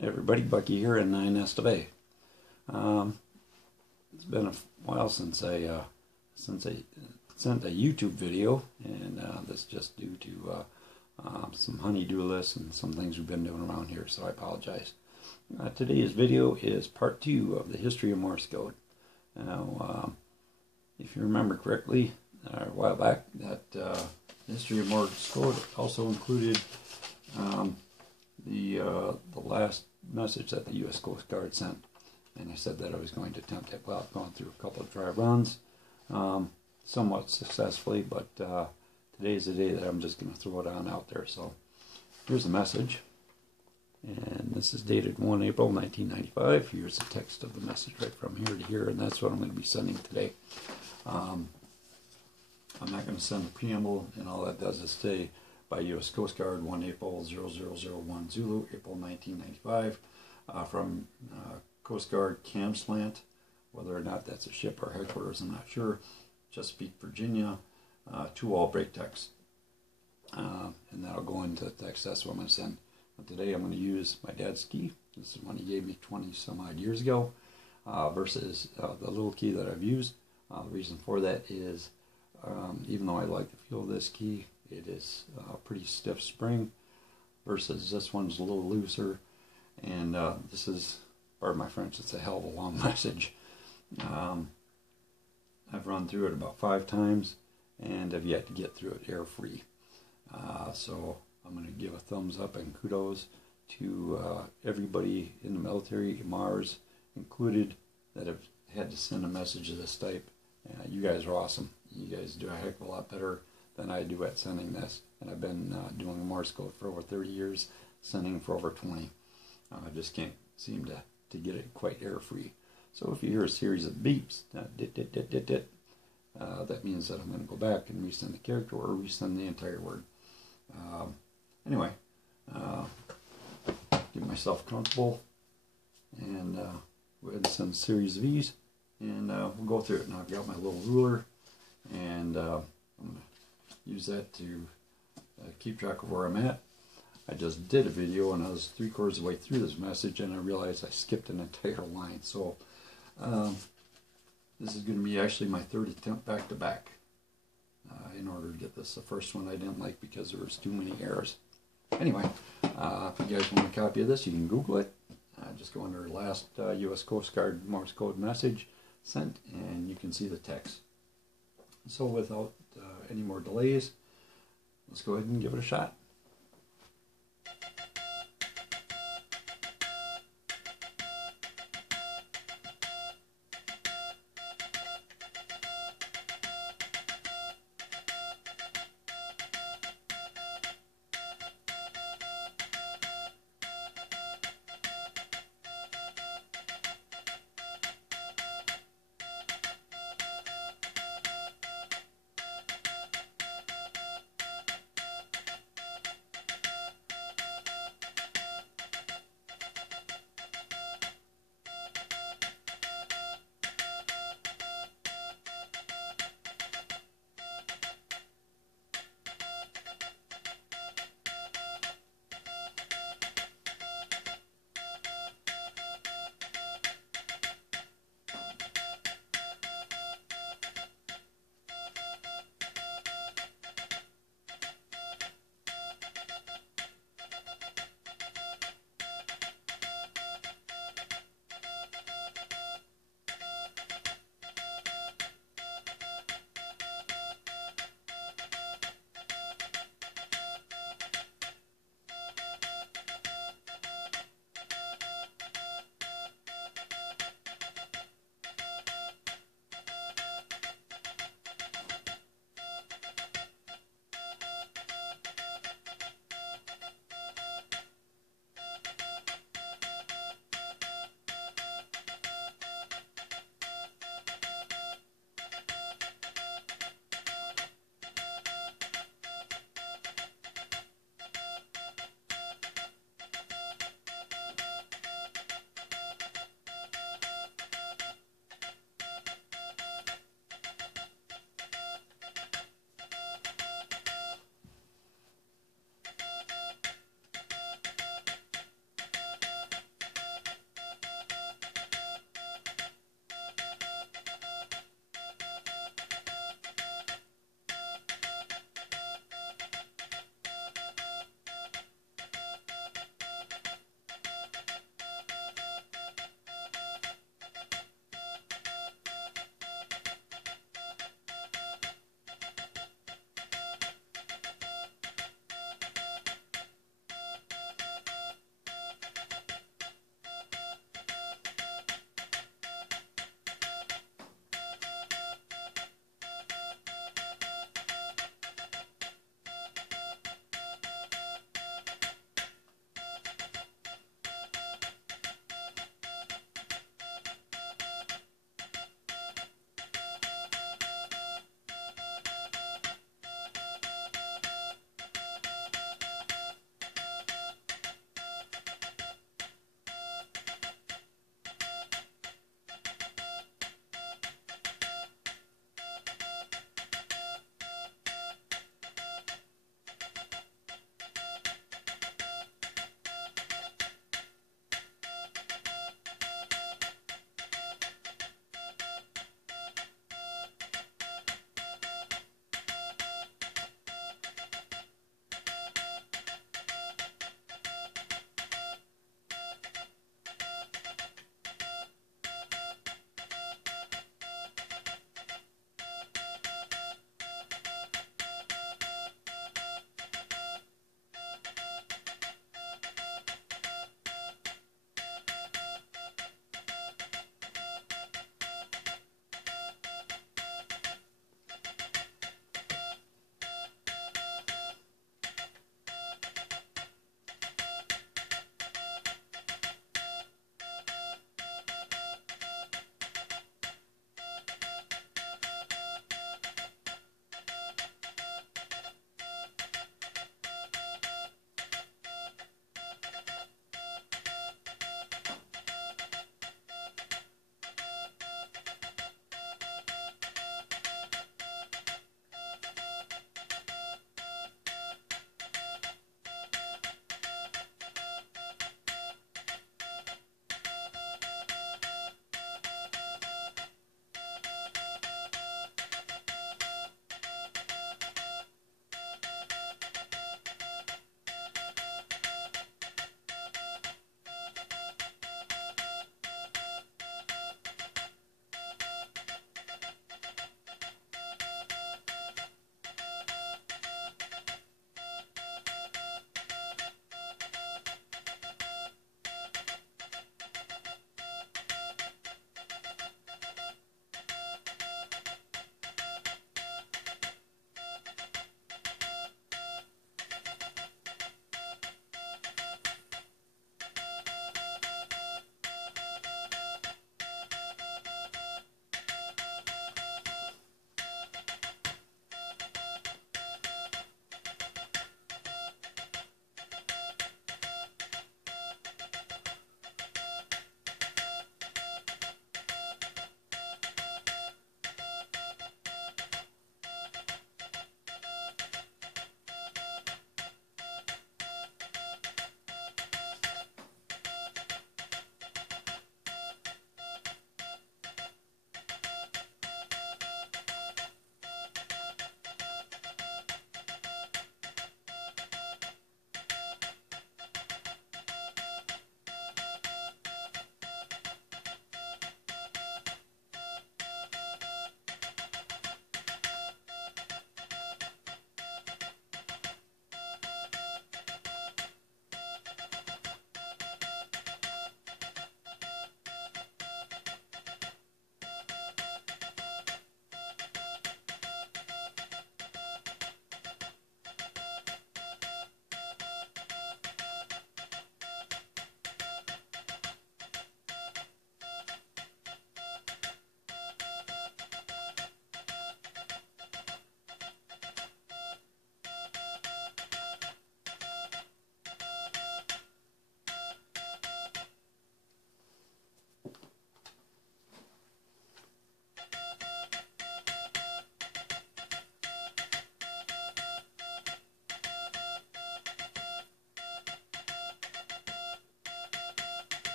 Hey everybody, Bucky here in N9SWA. It's been a while since I sent a YouTube video, and that's just due to some honey-do lists and some things we've been doing around here, so I apologize. Today's video is part 2 of the history of Morse code. Now, if you remember correctly, a while back, that the history of Morse code also included the last message that the U.S. Coast Guard sent, and I said that I was going to attempt it. Well, I've gone through a couple of dry runs, somewhat successfully, but today's the day that I'm just going to throw it on out there. So here's the message, and this is dated 1 April 1995. Here's the text of the message right from here to here, and that's what I'm going to be sending today. I'm not going to send the preamble, and all that does is say, by U.S. Coast Guard, 1 April 0001 Zulu, April 1995, from Coast Guard Cam Slant. Whether or not that's a ship or headquarters, I'm not sure. Chesapeake, Virginia, to all break text. And that'll go into the text. That's what I'm going to send. But today I'm going to use my dad's key. This is one he gave me 20 some odd years ago, versus the little key that I've used. The reason for that is, even though I like the feel of this key, it is a pretty stiff spring, versus this one's a little looser, and this is, pardon my French, it's a hell of a long message. I've run through it about 5 times, and I've yet to get through it error-free. So I'm going to give a thumbs up and kudos to everybody in the military, Mars included, that have had to send a message of this type. You guys are awesome. You guys do a heck of a lot better than I do at sending this, and I've been doing Morse code for over 30 years, sending for over 20. I just can't seem to get it quite error-free. So if you hear a series of beeps, that means that I'm going to go back and resend the character or resend the entire word. Anyway, get myself comfortable, and go ahead and send a series of these, and we'll go through it. Now I've got my little ruler, and I'm going to use that to keep track of where I'm at. I just did a video and I was 3/4 of the way through this message, and I realized I skipped an entire line. So this is going to be actually my 3rd attempt back to back in order to get this. The first one I didn't like because there was too many errors. Anyway, if you guys want a copy of this, you can Google it. Just go under last U.S. Coast Guard Morse code message sent, and you can see the text. So without any more delays, let's go ahead and give it a shot.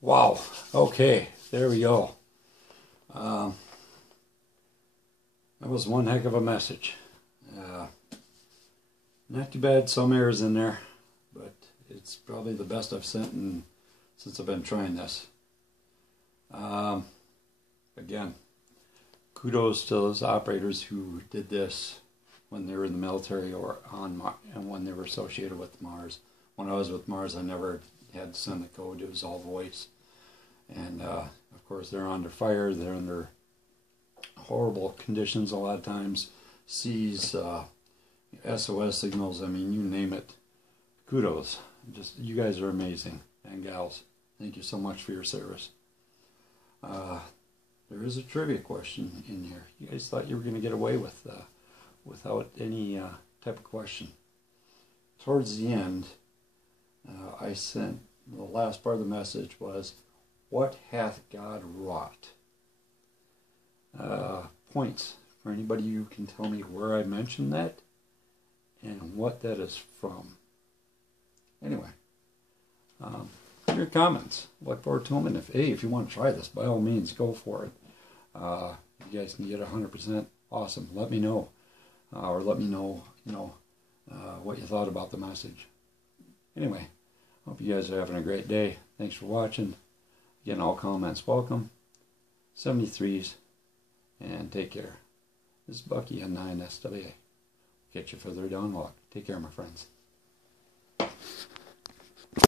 Wow. Okay, there we go. That was one heck of a message. Not too bad, some errors in there, but it's probably the best I've sent since I've been trying this. Again, kudos to those operators who did this when they were in the military or on Mars, and when they were associated with Mars. When I was with Mars, I never had to send the code. It was all voice. And of course, they're under fire. They're under horrible conditions a lot of times. Seas, SOS signals. I mean, you name it. Kudos. Just you guys are amazing, and gals. Thank you so much for your service. There is a trivia question in here. You guys thought you were going to get away with without any type of question. Towards the end, I sent, the last part of the message was, "What hath God wrought?" Points for anybody who can tell me where I mentioned that and what that is from. Anyway, your comments. Look forward to them. And if you want to try this, by all means, go for it. You guys can get 100%. Awesome. Let me know, or let me know, what you thought about the message. Anyway, hope you guys are having a great day. Thanks for watching. Again, all comments welcome. 73s, and take care. This is Bucky N9SWA. Catch you further down the walk. Take care, my friends.